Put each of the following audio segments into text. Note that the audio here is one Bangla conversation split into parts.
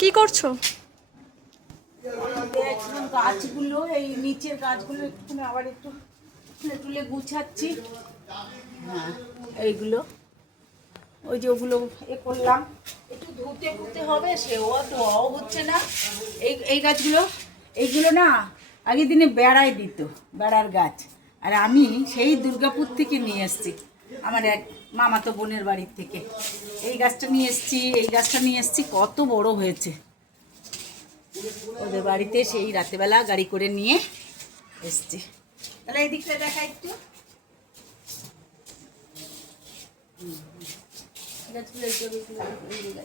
কি করছো? গাছগুলো এই নিচের গাছগুলো একটু আবার একটু তুলে তুলে গুছাচ্ছি। হ্যাঁ, এইগুলো ওই যে ওগুলো করলাম, একটু ধুতে ফুতে হবে, সেও ধোয়াও হচ্ছে না। এই গাছগুলো, এইগুলো না আগের দিনে বেড়ায় দিত, বেড়ার গাছ। আর আমি সেই দুর্গাপুর থেকে নিয়ে এসেছি, আমার এক মামাতো বোনের বাড়ির থেকে এই গাছটা নিয়ে এসেছি। এই গাছটা নিয়ে এসেছি, কত বড় হয়েছে। ওদের বাড়িতে সেই রাতেবেলা গাড়ি করে নিয়ে এসছি। তাহলে এই দিকটা দেখা একটু।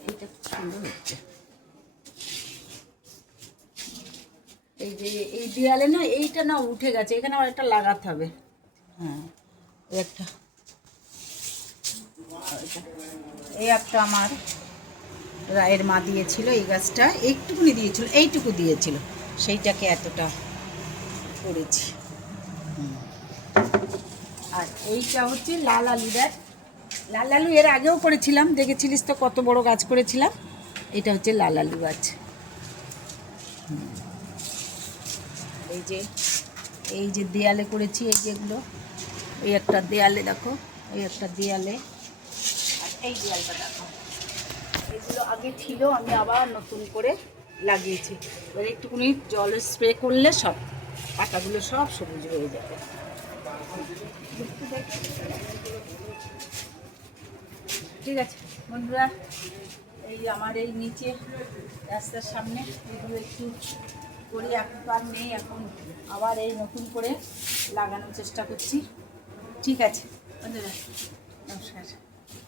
এইটা খুব সুন্দর হচ্ছে। এই যে এই দেয়ালে না, এইটা না উঠে গেছে, এখানে আবার একটা লাগাতে হবে। হ্যাঁ, এই একটা আমার রায়ের মা দিয়েছিল, এই গাছটা একটুকুনি দিয়েছিল, এইটুকু দিয়েছিল, সেইটাকে এতটা করেছি। আর এইটা হচ্ছে লাল আলু। দেখ, লাল আলু এর আগেও করেছিলাম, দেখেছিলিস তো কত বড় গাছ করেছিলাম। এটা হচ্ছে লাল আলু গাছ। এই যে দেয়ালে করেছি, এই যেগুলো, এই একটা দেয়ালে দেখো, এই একটা দেয়ালে, আর এই দেয়ালটা দেখো। এগুলো আগে ছিল, আমি আবার নতুন করে লাগিয়েছি। এবার একটুখানি জল স্প্রে করলে সব পাতাগুলো সব সবুজ হয়ে যাবে। ঠিক আছে বন্ধুরা, এই আমার এই নিচে রাস্তার সামনে এগুলো একটু করি, একবার নেই, এখন আবার এই নতুন করে লাগানোর চেষ্টা করছি। ঠিক আছে বন্ধুরা, নমস্কার।